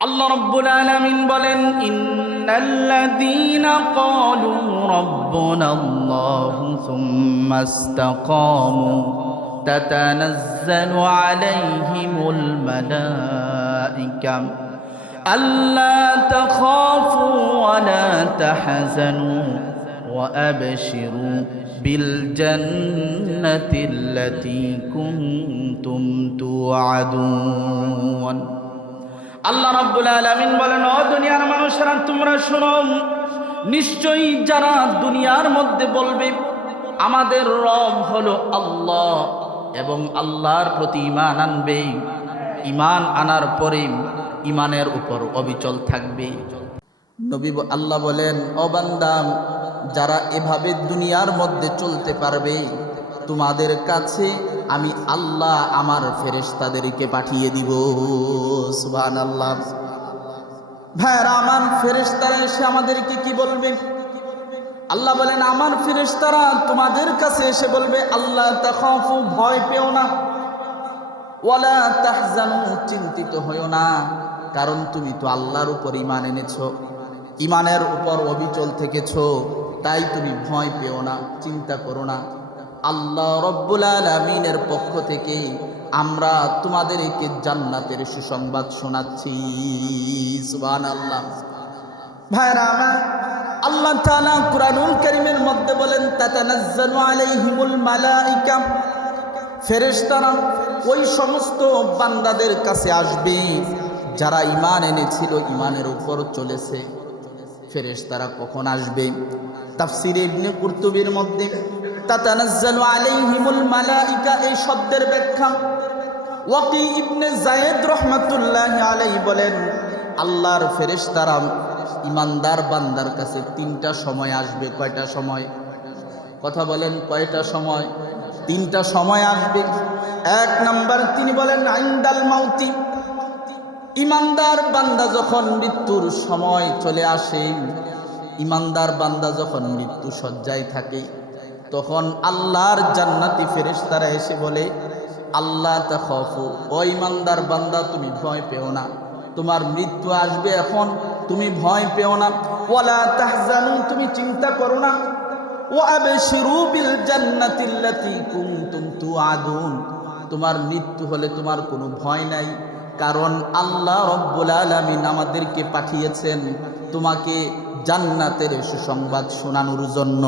আল্লাহ রব্বুল আলামিন বলেন ইন্নাল্লাযীনা ক্বালু রাব্বুনা আল্লাহু সুম্মা ইসতাকামু তাতানাজ্জালু আলাইহিমুল মালাইকা ألا تخافوا ولا تحزنوا وأبشروا بالجنة التي كنتم توعدون আল্লাহ রাব্বুল আলামিন বলেন, ও দুনিয়ার মানুষেরা, তোমরা শোনো, নিশ্চয়ই যারা দুনিয়ার মধ্যে বলবে, আমাদের রব হলো আল্লাহ এবং আল্লাহর প্রতি ঈমান আনবে। ঈমান আনার পরে ঈমানের উপর অবিচল থাকবে। নবী আল্লাহ বলেন অবান্দাম যারা এভাবে দুনিয়ার মধ্যে চলতে পারবে, তোমাদের কাছে আমি আল্লাহ আমার ফেরেশতাদেরকে পাঠিয়ে দিব। সুবহান আল্লাহ ভাইরা আমার ফেরেশতারা এসে আমাদেরকে কি বলবে? আল্লাহ বলেন, আমার ফেরেশতারা তোমাদের কাছে এসে বলবে, আল্লাহ তাখাফু, ভয় পেও না। ওয়ালা তাহজানু, চিন্তিত হইও না। কারণ তুমি তো আল্লাহর উপর ইমান এনেছো ইমানের উপর অবিচল থেকেছো, তাই তুমি ভয় পেও না, চিন্তা করো না। আল্লাহ রব্বুল আলমিনের পক্ষ থেকে আমরা তোমাদের তোমাদেরকে জান্নাতের সুসংবাদ শোনাচ্ছি। সুবহান আল্লাহ ওই সমস্ত কাছে যারা ঈমান এনেছিল, ঈমানের উপর চলেছে। ফেরেশতারা কখন আসবে? তাফসিরে ইবনে কুরতুবির মধ্যে তাতানাজ্জালু আলাইহিমুল মালাইকা, এই শব্দের ব্যাখ্যা। ওয়াকি ইবনে জায়েদ রহমাতুল্লাহ আলাই বলেন, আল্লাহর ফেরেশতারা ইমানদার বান্দার কাছে তিনটা সময় আসবে। কয়টা সময়? কথা বলেন, কয়টা সময়? তিনটা সময় আসবে। এক নাম্বার, তিনি বলেন, আইন্দাল মাউতি। ইমানদার বান্দা যখন মৃত্যুর সময় চলে আসে, ইমানদার বান্দা যখন মৃত্যু সজ্জায় থাকে তখন আল্লাহর জান্নাতি ফেরেশতারা এসে বলে, আল্লাহ তাখফু, ও ইমানদার বান্দা, তুমি ভয় পেও না। তোমার মৃত্যু আসবে এখন, তুমি ভয় পেও না। ওয়ালা তাহজানু, তুমি চিন্তা করো না। ও আবশিরু বিল জান্নাতিল্লাতি কুনতুম তুআদুন। তোমার মৃত্যু হলে তোমার কোনো ভয় নাই, কারণ আল্লাহ রব্বুল আলামিন আমাদেরকে পাঠিয়েছেন। তোমাকে জান্নাতের সুসংবাদ শোনানোর জন্য।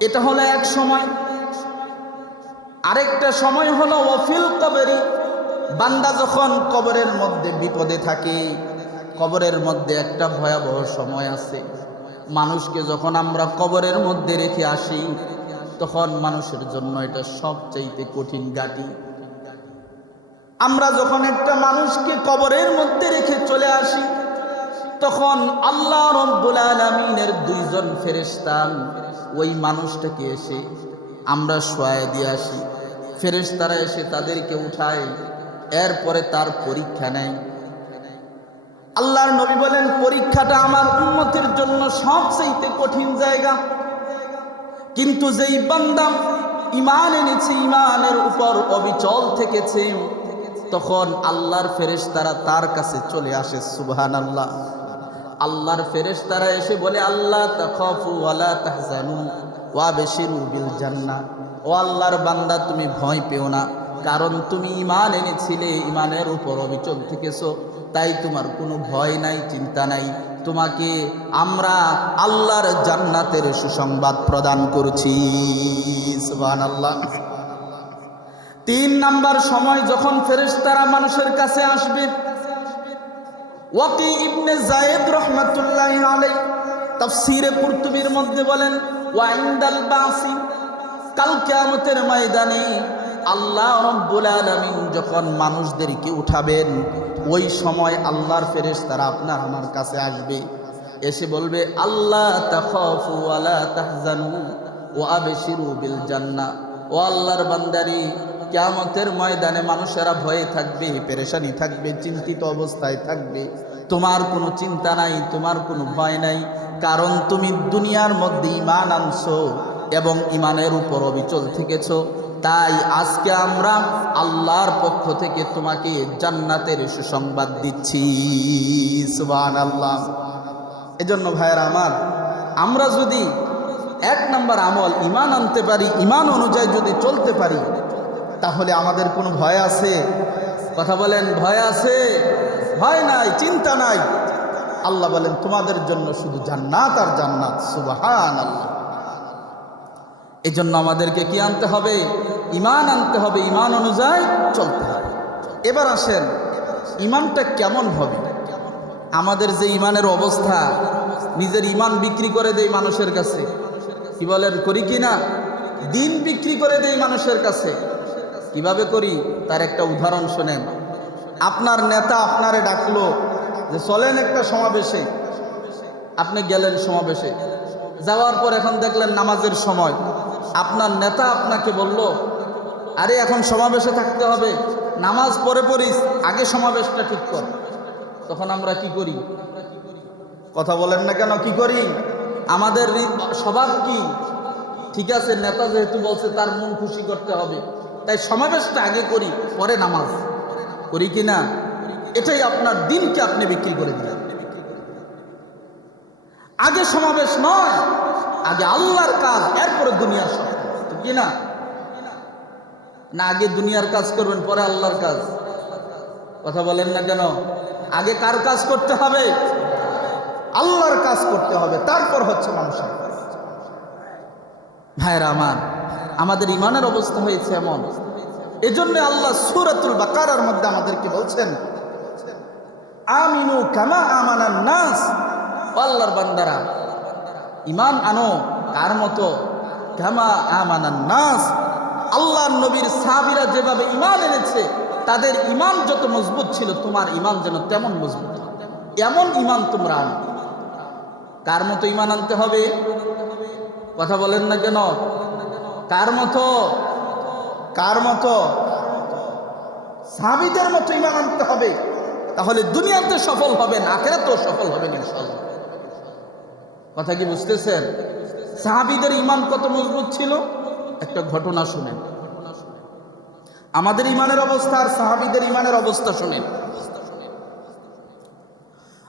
এটা হলো এক সময়। আরেকটা সময় হলো ওয়াফিল কবরি। বান্দা যখন কবরের মধ্যে বিপদে থাকে, কবরের মধ্যে একটা ভয়াবহ সময় আছে। মানুষকে যখন আমরা কবরের মধ্যে রেখে আসি, তখন মানুষের জন্য এটা সবচাইতে কঠিন গাটি আমরা যখন একটা মানুষকে কবরের মধ্যে রেখে চলে আসি তখন আল্লাহ রব্বুল আলমিনের দুইজন ফেরেস্তান ওই মানুষটাকে এসে আমরা শোয়া দিয়ে আসি। ফেরেশতারা এসে তাদেরকে উঠায়, এরপরে তার পরীক্ষা নেয়। আল্লাহর নবী বলেন, পরীক্ষাটা আমার উন্মতের জন্য সবচেয়ে কঠিন জায়গা। কিন্তু যেই বান্দা ইমান এনেছে ইমানের উপর অবিচল থেকেছে, তখন আল্লাহর ফেরেশতারা তার কাছে চলে আসে সুবহান আল্লাহ আল্লাহর ফেরেশতারা এসে বলে, আল্লাহ ওয়ালা ওয়া ও আল্লাহর বান্দা, তুমি ভয় পেও না, কারণ তুমি ইমান এনেছিলে ইমানের উপর অবিচল থেকেছো, তাই তোমার কোনো ভয় নাই, চিন্তা নাই। তোমাকে আমরা আল্লাহর জান্নাতের সুসংবাদ প্রদান করছি। তিন নাম্বার সময় যখন ফেরেশতারা মানুষের কাছে আসবে ওয়াকি ইবনে জায়েদ রহমাতুল্লাহ আলাই তাফসিরে কুরতুবির মধ্যে বলেন ওয়াইন্দাল বাসি, কাল কিয়ামতের ময়দানে আল্লাহ রব্বুল আলামিন যখন মানুষদেরকে উঠাবেন, ওই সময় আল্লাহর ফেরেশতারা আপনার আমার কাছে আসবে। এসে বলবে আল্লাহ তাখাফু ওয়ালা তাহজানু ও আবেশিরু বিল জান্নাহ। ও আল্লাহর বান্দারি কিয়ামতের ময়দানে মানুষেরা ভয়ে থাকবে, পেরেশানি থাকবে, চিন্তিত অবস্থায় থাকবে। তোমার কোনো চিন্তা নাই, তোমার কোনো ভয় নাই, কারণ তুমি দুনিয়ার মধ্যে ইমান আনছো এবং ইমানের উপর অবিচল থেকেছ। তাই আজকে আমরা আল্লাহর পক্ষ থেকে তোমাকে জান্নাতের সুসংবাদ দিচ্ছি। সুবান আল্লাহ এজন্য ভাইয়েরা আমার, আমরা যদি এক নম্বর আমল ইমান আনতে পারি ইমান অনুযায়ী যদি চলতে পারি তাহলে আমাদের কোনো ভয় আছে? কথা বলেন, ভয় আছে? ভয় নাই, চিন্তা নাই। আল্লাহ বলেন, তোমাদের জন্য শুধু জান্নাত আর জান্নাত সুবাহান আল্লাহ এই জন্য আমাদেরকে কি আনতে হবে? ইমান আনতে হবে ইমান অনুযায়ী চলতে হবে। এবার আসেন ইমানটা কেমন হবে? আমাদের যে ইমানের অবস্থা, নিজের ইমান বিক্রি করে দেই মানুষের কাছে। কি বলেন, করি কি না দিন বিক্রি করে দেই মানুষের কাছে। কীভাবে করি? তার একটা উদাহরণ শোনেন আপনার নেতা আপনারে ডাকলো যে, চলেন একটা সমাবেশে। আপনি গেলেন সমাবেশে। যাওয়ার পর এখন দেখলেন নামাজের সময়। আপনার নেতা আপনাকে বলল, আরে, এখন সমাবেশে থাকতে হবে। নামাজ পরে পড়িস, আগে সমাবেশটা ঠিক কর। তখন আমরা কি করি? কথা বলেন না কেন, কি করি? আমাদের স্বভাব কি? ঠিক আছে, নেতা যেহেতু বলছে, তার মন খুশি করতে হবে। তাই সমাবেশটা আগে করি, পরে নামাজ। করি কি না? এটাই আপনার দিনকে আপনি বিক্রি করে দিলেন। আগে সমাবেশ নয়, আগে আল্লাহর কাজ, এরপরে দুনিয়ার ঠিক কি না? না, আগে দুনিয়ার কাজ করবেন, পরে আল্লাহর কাজ। কথা বলেন না কেন? আগে কার কাজ করতে হবে? আল্লাহর কাজ করতে হবে, তারপর হচ্ছে মানুষের। ভাইরা আমার আমাদের ইমানের অবস্থা হয়েছে এমন। এজন্য আল্লাহ সুরাতুল বাকারার মধ্যে আমাদেরকে বলছেন, আমিনু কামা আমানান নাস। আল্লাহর বান্দারা ইমান আনো কার মতো। কামা আমানান নাস। আল্লাহর নবীর সাহাবীরা যেভাবে ইমান এনেছে, তাদের ইমান যত মজবুত ছিল, তোমার ইমান যেন তেমন মজবুত। এমন ইমান তোমরা আনো। কার মতো ইমান আনতে হবে? কথা বলেন না কেন? কার মতো? কার মতো? সাহাবিদের মতো ইমান আনতে হবে। তাহলে দুনিয়াতে সফল হবে না হবেন, আখেরাতেও সফল হবেন ইনশাল্লাহ কথা কি বুঝতেছেন? সাহাবিদের ইমান কত মজবুত ছিল? একটা ঘটনা শুনেন। আমাদের ইমানের অবস্থা আর সাহাবিদের ইমানের অবস্থা শুনেন।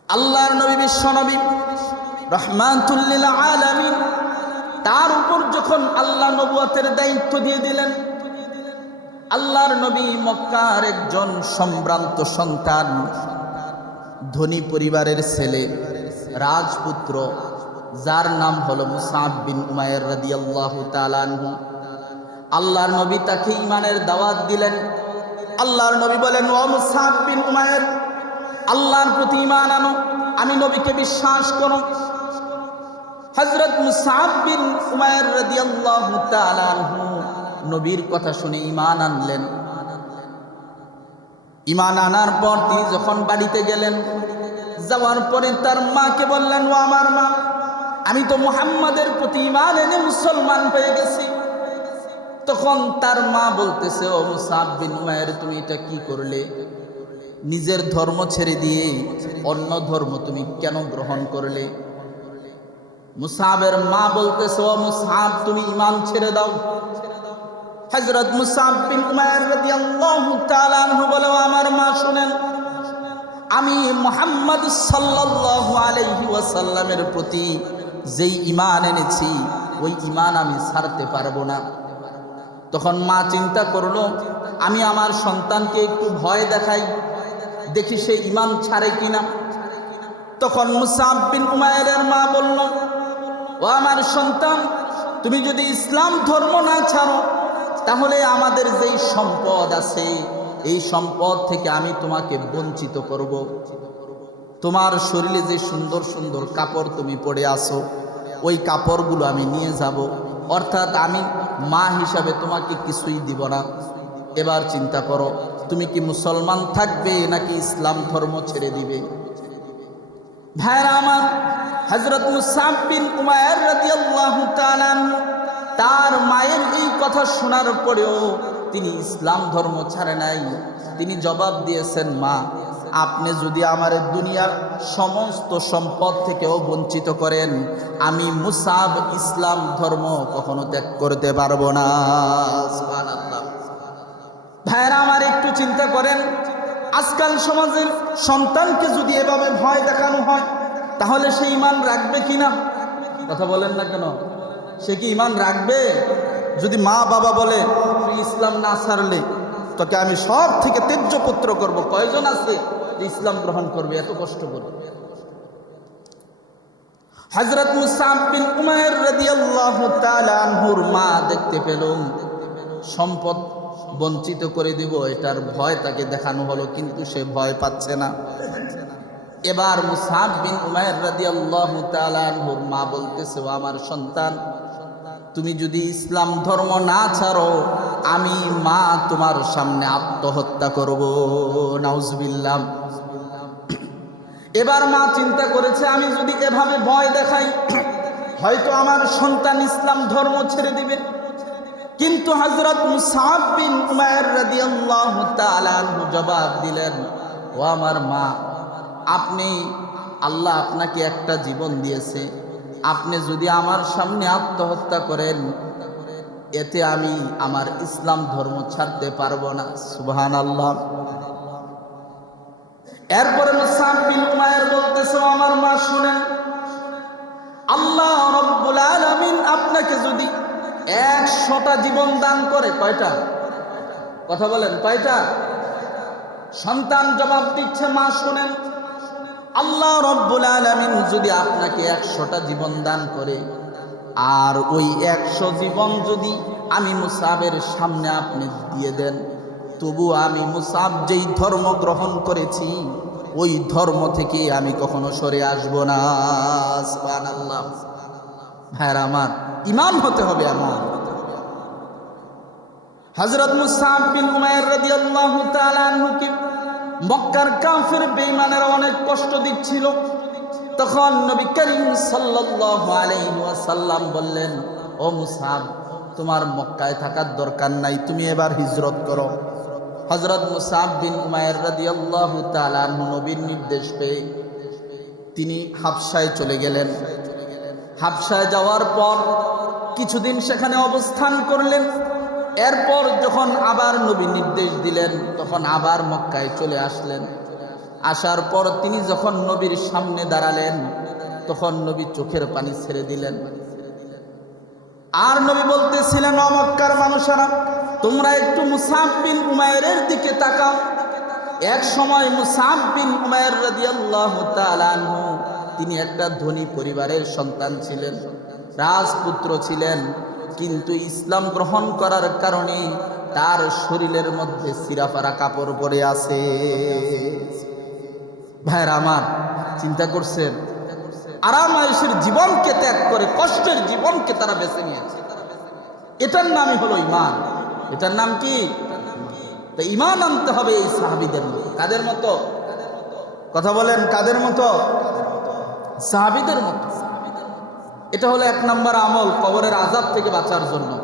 আল্লাহর নবী, বিশ্ব নবী রহমাতুল্লিল আলামিন তার উপর যখন আল্লাহ নবুয়াতের দায়িত্ব দিয়ে দিলেন, আল্লাহর নবী মক্কার একজন সম্ভ্রান্ত সন্তান, ধনী পরিবারের ছেলে, রাজপুত্র, যার নাম হলো মুসাব বিন উমায়ের রাদিয়াল্লাহু তাআলাহু আল্লাহর নবী তাকে ইমানের দাওয়াত দিলেন। আল্লাহর নবী বলেন, ও মুসাব বিন উমায়ের আল্লাহর প্রতি ইমান আনো, আমি নবীকে বিশ্বাস করো। হজরত মুসাব বিন উমায়ের রাদিয়াল্লাহু তাআলাহু নবীর কথা শুনে ইমান আনলেন। ইমান আনার পর তিনি যখন বাড়িতে গেলেন, যাওয়ার পরে তার মাকে বললেন, ও আমার মা, আমি তো মুহাম্মাদের প্রতি ইমান এনে মুসলমান হয়ে গেছি। তখন তার মা বলতেছে, ও মুসাব বিন উমায়ের, তুমি এটা কি করলে? নিজের ধর্ম ছেড়ে দিয়ে অন্য ধর্ম তুমি কেন গ্রহণ করলে? মুসাবের মা বলতেছে, ও মুসাব, তুমি ইমান ছেড়ে দাও। হজরত মুসাব বিন উমায়ের রাদিয়াল্লাহু তাআলা আনহু বলে আমার মা, শুনেন, আমি মোহাম্মদ সাল্লাল্লাহু আলাইহি ওয়াসাল্লামের প্রতি যেই ইমান এনেছি, ওই ইমান আমি ছাড়তে পারব না। তখন মা চিন্তা করল, আমি আমার সন্তানকে একটু ভয় দেখাই, দেখি সে ইমান ছাড়ে কিনা? তখন মুসাব বিন মা বলল ও আমার সন্তান, তুমি যদি ইসলাম ধর্ম না ছাড়ো, তাহলে আমাদের যেই সম্পদ আছে, এই সম্পদ থেকে আমি তোমাকে বঞ্চিত করব। তোমার শরীরে যে সুন্দর সুন্দর কাপড় তুমি পরে আসো ওই কাপড়গুলো আমি নিয়ে যাব। অর্থাৎ আমি মা হিসাবে তোমাকে কিছুই দিব না। এবার চিন্তা করো, তুমি কি মুসলমান থাকবে নাকি ইসলাম ধর্ম ছেড়ে দিবে? ভাইরা আমার হজরত মুসাব বিন উমায়ের রাদিয়াল্লাহু তাআলা তার মায়ের এই কথা শোনার পরেও তিনি ইসলাম ধর্ম ছাড়ে নাই তিনি জবাব দিয়েছেন, মা, আপনি যদি আমার দুনিয়ার সমস্ত সম্পদ থেকেও বঞ্চিত করেন, আমি মুসাব ইসলাম ধর্ম কখনো ত্যাগ করতে পারব না। ভাইয়েরা আমার একটু চিন্তা করেন আজকাল সমাজের সন্তানকে যদি এভাবে ভয় দেখানো হয়, তাহলে সে ইমান রাখবে কি না কথা বলেন না কেন? সে কি ইমান রাখবে? যদি মা বাবা বলে, তুই ইসলাম না ছাড়লে তোকে আমি সব থেকে তেজ্য পুত্র করব। কয়জন আছে ইসলাম গ্রহণ করবে? এত কষ্ট করবে হজরত মুসাব বিন উমায়ের রাদিয়াল্লাহু তাআলা আনহুর মা দেখতে পেলাম। সম্পদ বঞ্চিত করে দিব, এটার ভয় তাকে দেখানো হলো, কিন্তু সে ভয় পাচ্ছে না। এবার মুসাব বিন উমায়ের তাআলা আনহুর মা বলতেছে, "ও আমার সন্তান, তুমি যদি ইসলাম ধর্ম না ছাড়ো, আমি মা তোমার সামনে আত্মহত্যা করব। নাউজুবিল্লাহ। এবার মা চিন্তা করেছে, আমি যদি এভাবে ভয় দেখাই, হয়তো আমার সন্তান ইসলাম ধর্ম ছেড়ে দিবে। কিন্তু হজরত বিন জবাব দিলেন, ও আমার মা, আপনি, আল্লাহ আপনাকে একটা জীবন দিয়েছে। আপনি যদি আমার সামনে আত্মহত্যা করেন, এতে আমি আমার ইসলাম ধর্ম ছাড়তে পারব না। সুবহান আল্লাহ এরপরে মুসাব বিন বলতেছে আমার মা, শুনেন, আল্লাহ রব্বুল আলামিন আপনাকে যদি একশোটা জীবন দান করে, কয়টা? কথা বলেন, কয়টা? সন্তান জবাব দিচ্ছে, মা, শুনেন। আল্লাহ রব্বুল আলামিন যদি আপনাকে একশোটা জীবন দান করে, আর ওই একশো জীবন যদি আমি মুসাবের সামনে আপনি দিয়ে দেন, তবু আমি মুসাব যেই ধর্ম গ্রহণ করেছি, ওই ধর্ম থেকে আমি কখনো সরে আসব না। ভাইয়ার আমার ইমাম হতে হবে আমার। হজরত মুসাব বিন উমায়ের রাদিয়াল্লাহু তাআলা আনহুকে মক্কার কাফের বেঈমানেরা অনেক কষ্ট দিচ্ছিল। তখন নবী করিম সাল্লাল্লাহু আলাইহি বললেন, ও মুসাব, তোমার মক্কায় থাকার দরকার নাই, তুমি এবার হিজরত করো। হজরত মুসাব বিন উমায়ের রাদিয়াল্লাহু তাআলা আনহু নবীর নির্দেশ পেয়ে তিনি হাফসায় চলে গেলেন। হাবশায় যাওয়ার পর কিছুদিন সেখানে অবস্থান করলেন। এরপর যখন আবার নবী নির্দেশ দিলেন, তখন আবার মক্কায় চলে আসলেন। আসার পর তিনি যখন নবীর সামনে দাঁড়ালেন, তখন নবী চোখের পানি ছেড়ে দিলেন। আর নবী বলতেছিলেন অমক্কার মানুষেরা, তোমরা একটু মুসাব বিন উমায়ের দিকে তাকাও। এক সময় মুসাব বিন উমায়ের রাদিয়াল্লাহু তাআলা তিনি একটা ধনী পরিবারের সন্তান ছিলেন, রাজপুত্র ছিলেন, কিন্তু ইসলাম গ্রহণ করার কারণে তার শরীরের মধ্যে সিরাফারা কাপড় পরে আছে। ভাইয়ের আমার, চিন্তা করছেন আরাম আয়ুষের জীবনকে ত্যাগ করে, কষ্টের জীবনকে তারা বেছে নিয়েছে। এটার নামই হলো ইমান এটার নাম কি? ইমান আনতে হবে এই সাহাবিদের মতো কাদের মতো? কথা বলেন, কাদের মতো? সাহাবিদের মতো। এটা হলো এক নম্বর আমল কবরের আজাব থেকে বাঁচার জন্য।